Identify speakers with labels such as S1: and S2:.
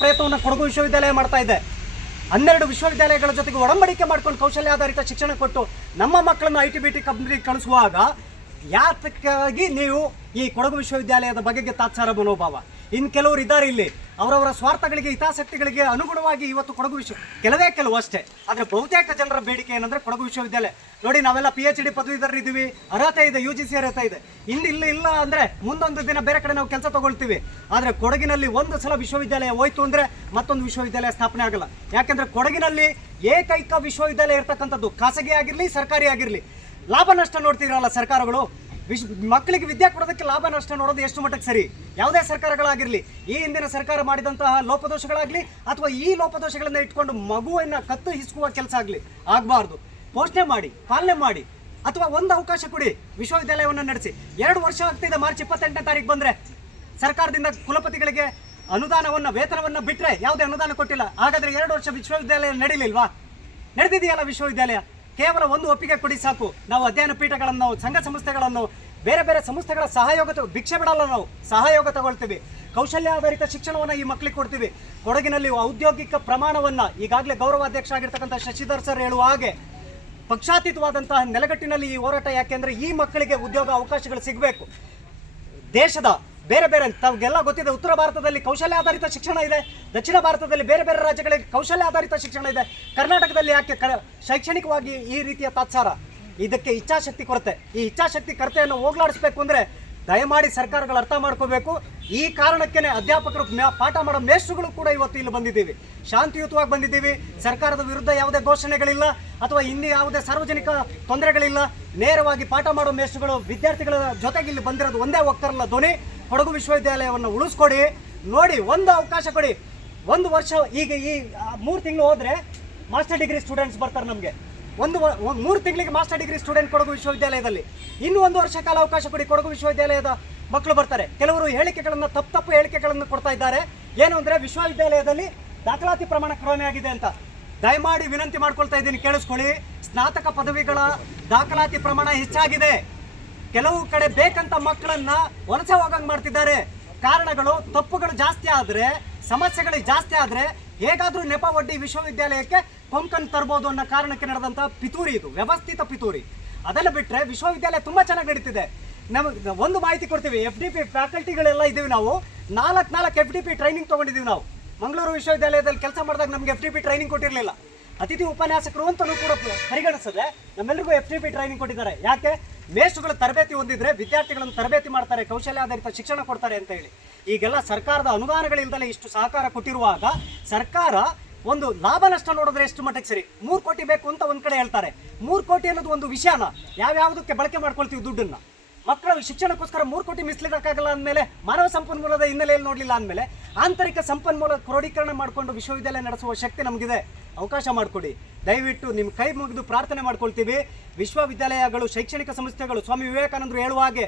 S1: ಪ್ರಯತ್ನವನ್ನು ಕೊಡಗು ವಿಶ್ವವಿದ್ಯಾಲಯ ಮಾಡ್ತಾ ಇದೆ. ಹನ್ನೆರಡು ವಿಶ್ವವಿದ್ಯಾಲಯಗಳ ಜೊತೆಗೆ ಒಡಂಬಡಿಕೆ ಮಾಡ್ಕೊಂಡು ಕೌಶಲ್ಯ ಆಧಾರಿತ ಶಿಕ್ಷಣ ಕೊಟ್ಟು ನಮ್ಮ ಮಕ್ಕಳನ್ನು ಐ ಟಿ ಬಿ ಟಿ ಕಂಪ್ನಿಗೆ ಕಳಿಸುವಾಗ, ಯಾತಕ್ಕಾಗಿ ನೀವು ಈ ಕೊಡಗು ವಿಶ್ವವಿದ್ಯಾಲಯದ ಬಗೆಗೆ ತಾತ್ಸಾರ ಮನೋಭಾವ? ಇನ್ನು ಕೆಲವರು ಇದ್ದಾರೆ ಇಲ್ಲಿ. ಅವರವರ ಸ್ವಾರ್ಥಗಳಿಗೆ, ಹಿತಾಸಕ್ತಿಗಳಿಗೆ ಅನುಗುಣವಾಗಿ ಇವತ್ತು ಕೊಡಗು ವಿಶ್ವ ಕೆಲವೇ ಕೆಲವು ಅಷ್ಟೇ. ಆದರೆ ಬಹುತೇಕ ಜನರ ಬೇಡಿಕೆ ಏನಂದ್ರೆ ಕೊಡಗು ವಿಶ್ವವಿದ್ಯಾಲಯ. ನೋಡಿ, ನಾವೆಲ್ಲ ಪಿ ಎಚ್ ಡಿ ಪದವೀಧರರಿದ್ದೀವಿ ಅರ್ಹತೆ ಇದೆ ಯು ಜಿ ಸಿ ಅರ್ಹತೆ ಇದೆ. ಇಲ್ಲಿ ಇಲ್ಲ ಇಲ್ಲ ಅಂದ್ರೆ ಮುಂದೊಂದು ದಿನ ಬೇರೆ ಕಡೆ ನಾವು ಕೆಲಸ ತಗೊಳ್ತೀವಿ. ಆದರೆ ಕೊಡಗಿನಲ್ಲಿ ಒಂದು ಸಲ ವಿಶ್ವವಿದ್ಯಾಲಯ ಹೋಯ್ತು ಅಂದ್ರೆ ಮತ್ತೊಂದು ವಿಶ್ವವಿದ್ಯಾಲಯ ಸ್ಥಾಪನೆ ಆಗಲ್ಲ. ಯಾಕಂದ್ರೆ ಕೊಡಗಿನಲ್ಲಿ ಏಕೈಕ ವಿಶ್ವವಿದ್ಯಾಲಯ ಇರ್ತಕ್ಕಂಥದ್ದು ಖಾಸಗಿ ಆಗಿರಲಿ, ಸರ್ಕಾರಿ ಆಗಿರಲಿ. ಲಾಭ ನಷ್ಟ ನೋಡ್ತೀರಲ್ಲ ಸರ್ಕಾರಗಳು. ವಿಶ್ ಮಕ್ಕಳಿಗೆ ವಿದ್ಯೆ ಕೊಡೋದಕ್ಕೆ ಲಾಭ ನಷ್ಟ ನೋಡೋದು ಎಷ್ಟು ಮಟ್ಟಕ್ಕೆ ಸರಿ. ಯಾವುದೇ ಸರ್ಕಾರಗಳಾಗಿರಲಿ, ಈ ಹಿಂದಿನ ಸರ್ಕಾರ ಮಾಡಿದಂತಹ ಲೋಪದೋಷಗಳಾಗಲಿ, ಅಥವಾ ಈ ಲೋಪದೋಷಗಳನ್ನ ಇಟ್ಕೊಂಡು ಮಗುವನ್ನು ಕತ್ತು ಹಿಸುಕುವ ಕೆಲಸ ಆಗಲಿ, ಆಗಬಾರ್ದು. ಪೋಷಣೆ ಮಾಡಿ, ಪಾಲನೆ ಮಾಡಿ, ಅಥವಾ ಒಂದು ಅವಕಾಶ ಕೊಡಿ, ವಿಶ್ವವಿದ್ಯಾಲಯವನ್ನು ನಡೆಸಿ. ಎರಡು ವರ್ಷ ಆಗ್ತಿದೆ, ಮಾರ್ಚ್ ಇಪ್ಪತ್ತೆಂಟನೇ ತಾರೀಕು ಬಂದರೆ. ಸರ್ಕಾರದಿಂದ ಕುಲಪತಿಗಳಿಗೆ ಅನುದಾನವನ್ನು, ವೇತನವನ್ನು ಬಿಟ್ಟರೆ ಯಾವುದೇ ಅನುದಾನ ಕೊಟ್ಟಿಲ್ಲ. ಹಾಗಾದರೆ ಎರಡು ವರ್ಷ ವಿಶ್ವವಿದ್ಯಾಲಯ ನಡೀಲಿಲ್ವಾ? ನಡೆದಿದೆಯಲ್ಲ ವಿಶ್ವವಿದ್ಯಾಲಯ? ಕೇವಲ ಒಂದು ಒಪ್ಪಿಗೆ ಕೊಡಿ ಸಾಕು. ನಾವು ಅಧ್ಯಯನ ಪೀಠಗಳನ್ನು, ಸಂಘ ಸಂಸ್ಥೆಗಳನ್ನು ಬೇರೆ ಬೇರೆ ಸಂಸ್ಥೆಗಳ ಸಹಯೋಗ ಭಿಕ್ಷೆ ಬಿಡಲ್ಲ ನಾವು. ಸಹಯೋಗ ತಗೊಳ್ತೀವಿ. ಕೌಶಲ್ಯ ಆಧಾರಿತ ಶಿಕ್ಷಣವನ್ನು ಈ ಮಕ್ಕಳಿಗೆ ಕೊಡ್ತೀವಿ. ಕೊಡಗಿನಲ್ಲಿ ಔದ್ಯೋಗಿಕ ಪ್ರಮಾಣವನ್ನು ಈಗಾಗಲೇ ಗೌರವಾಧ್ಯಕ್ಷ ಆಗಿರ್ತಕ್ಕಂಥ ಶಶಿಧರ್ ಸರ್ ಹೇಳುವ ಹಾಗೆ, ಪಕ್ಷಾತೀತವಾದಂತಹ ನೆಲೆಗಟ್ಟಿನಲ್ಲಿ ಈ ಹೋರಾಟ ಯಾಕೆಂದ್ರೆ ಈ ಮಕ್ಕಳಿಗೆ ಉದ್ಯೋಗ ಅವಕಾಶಗಳು ಸಿಗಬೇಕು. ದೇಶದ ಬೇರೆ ಬೇರೆ ತಮಗೆಲ್ಲ ಗೊತ್ತಿದೆ, ಉತ್ತರ ಭಾರತದಲ್ಲಿ ಕೌಶಲ್ಯ ಆಧಾರಿತ ಶಿಕ್ಷಣ ಇದೆ. ದಕ್ಷಿಣ ಭಾರತದಲ್ಲಿ ಬೇರೆ ಬೇರೆ ರಾಜ್ಯಗಳಿಗೆ ಕೌಶಲ್ಯ ಆಧಾರಿತ ಶಿಕ್ಷಣ ಇದೆ. ಕರ್ನಾಟಕದಲ್ಲಿ ಯಾಕೆ ಶೈಕ್ಷಣಿಕವಾಗಿ ಈ ರೀತಿಯ ತಾತ್ಸಾರ? ಇದಕ್ಕೆ ಇಚ್ಛಾಶಕ್ತಿ ಕೊರತೆ. ಈ ಇಚ್ಛಾಶಕ್ತಿ ಕೊರತೆಯನ್ನು ಹೋಗ್ಲಾಡಿಸ್ಬೇಕು ಅಂದ್ರೆ ದಯಮಾಡಿ ಸರ್ಕಾರಗಳು ಅರ್ಥ ಮಾಡ್ಕೋಬೇಕು. ಈ ಕಾರಣಕ್ಕೇನೆ ಅಧ್ಯಾಪಕರು ಪಾಠ ಮಾಡೋ ಮೇಷ್ಟ್ರುಗಳು ಕೂಡ ಇವತ್ತು ಇಲ್ಲಿ ಬಂದಿದ್ದೀವಿ. ಶಾಂತಿಯುತವಾಗಿ ಬಂದಿದ್ದೀವಿ. ಸರ್ಕಾರದ ವಿರುದ್ಧ ಯಾವುದೇ ಘೋಷಣೆಗಳಿಲ್ಲ ಅಥವಾ ಇನ್ನೂ ಯಾವುದೇ ಸಾರ್ವಜನಿಕ ತೊಂದರೆಗಳಿಲ್ಲ. ನೇರವಾಗಿ ಪಾಠ ಮಾಡೋ ಮೇಷ್ಟ್ರುಗಳು ವಿದ್ಯಾರ್ಥಿಗಳ ಜೊತೆಗೆ ಇಲ್ಲಿ ಬಂದಿರೋದು ಒಂದೇ ಹೋಗ್ತಾರಲ್ಲ ಧ್ವನಿ. ಕೊಡಗು ವಿಶ್ವವಿದ್ಯಾಲಯವನ್ನು ಉಳಿಸ್ಕೊಡಿ. ನೋಡಿ, ಒಂದು ಅವಕಾಶ ಕೊಡಿ. ಒಂದು ವರ್ಷ ಈಗ ಈ ಮೂರು ತಿಂಗಳು ಹೋದರೆ ಮಾಸ್ಟರ್ ಡಿಗ್ರಿ ಸ್ಟೂಡೆಂಟ್ಸ್ ಬರ್ತಾರೆ ನಮಗೆ. ಒಂದು ಮೂರು ತಿಂಗಳಿಗೆ ಮಾಸ್ಟರ್ ಡಿಗ್ರಿ ಸ್ಟೂಡೆಂಟ್ ಕೊಡಗು ವಿಶ್ವವಿದ್ಯಾಲಯದಲ್ಲಿ. ಇನ್ನೂ ಒಂದು ವರ್ಷ ಕಾಲ ಅವಕಾಶ ಕೊಡಿ, ಕೊಡಗು ವಿಶ್ವವಿದ್ಯಾಲಯದ ಮಕ್ಕಳು ಬರ್ತಾರೆ. ಕೆಲವರು ಹೇಳಿಕೆಗಳನ್ನು, ತಪ್ಪು ತಪ್ಪು ಹೇಳಿಕೆಗಳನ್ನು ಕೊಡ್ತಾ ಇದ್ದಾರೆ. ಏನು ಅಂದರೆ ವಿಶ್ವವಿದ್ಯಾಲಯದಲ್ಲಿ ದಾಖಲಾತಿ ಪ್ರಮಾಣ ಕಡಿಮೆ ಆಗಿದೆ ಅಂತ. ದಯಮಾಡಿ ವಿನಂತಿ ಮಾಡ್ಕೊಳ್ತಾ ಇದ್ದೀನಿ, ಕೇಳಿಸ್ಕೊಳ್ಳಿ. ಸ್ನಾತಕ ಪದವಿಗಳ ದಾಖಲಾತಿ ಪ್ರಮಾಣ ಹೆಚ್ಚಾಗಿದೆ. ಕೆಲವು ಕಡೆ ಬೇಕಂತ ಮಕ್ಕಳನ್ನ ವಲಸೆ ಹೋಗಂಗೆ ಮಾಡ್ತಿದ್ದಾರೆ. ಕಾರಣಗಳು ತಪ್ಪುಗಳು ಜಾಸ್ತಿ ಆದರೆ, ಸಮಸ್ಯೆಗಳು ಜಾಸ್ತಿ ಆದರೆ ಹೇಗಾದರೂ ನೆಪ ಒಡ್ಡಿ ವಿಶ್ವವಿದ್ಯಾಲಯಕ್ಕೆ ಕೊಂಕನ್ ತರ್ಬೋದು ಅನ್ನೋ ಕಾರಣಕ್ಕೆ ನಡೆದಂತ ಪಿತೂರಿ ಇದು, ವ್ಯವಸ್ಥಿತ ಪಿತೂರಿ. ಅದನ್ನ ಬಿಟ್ಟರೆ ವಿಶ್ವವಿದ್ಯಾಲಯ ತುಂಬಾ ಚೆನ್ನಾಗಿ ನಡೀತಿದೆ. ನಮಗೆ ಒಂದು ಮಾಹಿತಿ ಕೊಡ್ತೀವಿ ಎಫ್ ಡಿ ಪಿ ಫ್ಯಾಕಲ್ಟಿಗಳೆಲ್ಲ ಇದ್ದೀವಿ ನಾವು. ನಾಲ್ಕು ನಾಲ್ಕು ಎಫ್ ಡಿ ಪಿ ಟ್ರೈನಿಂಗ್ ತೊಗೊಂಡಿದ್ದೀವಿ ನಾವು. ಮಂಗಳೂರು ವಿಶ್ವವಿದ್ಯಾಲಯದಲ್ಲಿ ಕೆಲಸ ಮಾಡಿದಾಗ ನಮಗೆ ಎಫ್ ಡಿ ಪಿ ಟ್ರೈನಿಂಗ್ ಕೊಟ್ಟಿರಲಿಲ್ಲ. ಅತಿಥಿ ಉಪನ್ಯಾಸಕರು ಅಂತಲೂ ಕೂಡ ಪರಿಗಣಿಸದೆ ನಮ್ಮೆಲ್ಲರಿಗೂ ಎಫ್ ಡಿ ಪಿ ಟ್ರೈನಿಂಗ್ ಕೊಟ್ಟಿದ್ದಾರೆ. ಯಾಕೆ? ಮೇಷ್ಟ್ರುಗಳು ತರಬೇತಿ ಹೊಂದಿದ್ರೆ ವಿದ್ಯಾರ್ಥಿಗಳನ್ನು ತರಬೇತಿ ಮಾಡ್ತಾರೆ ಕೌಶಲ್ಯ ಆಧಾರಿತ ಶಿಕ್ಷಣ ಕೊಡ್ತಾರೆ ಅಂತ ಹೇಳಿ. ಈಗೆಲ್ಲ ಸರ್ಕಾರದ ಅನುದಾನಗಳಿಲ್ದಲೇ ಇಷ್ಟು ಸಹಕಾರ ಕೊಟ್ಟಿರುವಾಗ ಸರ್ಕಾರ ಒಂದು ಲಾಭ ನಷ್ಟ ನೋಡಿದ್ರೆ ಎಷ್ಟು ಮಟ್ಟಕ್ಕೆ ಸರಿ? ಮೂರು ಕೋಟಿ ಬೇಕು ಅಂತ ಒಂದು ಕಡೆ ಹೇಳ್ತಾರೆ. ಮೂರು ಕೋಟಿ ಅನ್ನೋದು ಒಂದು ವಿಷಯನ ಯಾವ್ಯಾವುದಕ್ಕೆ ಬಳಕೆ ಮಾಡ್ಕೊಳ್ತೀವಿ ದುಡ್ಡನ್ನ? ಮಕ್ಕಳ ಶಿಕ್ಷಣಕ್ಕೋಸ್ಕರ ಮೂರು ಕೋಟಿ ಮೀಸಲಿಡೋಕ್ಕಾಗಲ್ಲ ಅಂದಮೇಲೆ, ಮಾನವ ಸಂಪನ್ಮೂಲದ ಹಿನ್ನೆಲೆಯಲ್ಲಿ ನೋಡಲಿಲ್ಲ ಅಂದಮೇಲೆ, ಆಂತರಿಕ ಸಂಪನ್ಮೂಲ ಕ್ರೋಢೀಕರಣ ಮಾಡಿಕೊಂಡು ವಿಶ್ವವಿದ್ಯಾಲಯ ನಡೆಸುವ ಶಕ್ತಿ ನಮಗಿದೆ. ಅವಕಾಶ ಮಾಡಿಕೊಡಿ. ದಯವಿಟ್ಟು ನಿಮ್ಮ ಕೈ ಮುಗಿದು ಪ್ರಾರ್ಥನೆ ಮಾಡ್ಕೊಳ್ತೀವಿ. ವಿಶ್ವವಿದ್ಯಾಲಯಗಳು, ಶೈಕ್ಷಣಿಕ ಸಂಸ್ಥೆಗಳು, ಸ್ವಾಮಿ ವಿವೇಕಾನಂದರು ಹೇಳುವ ಹಾಗೆ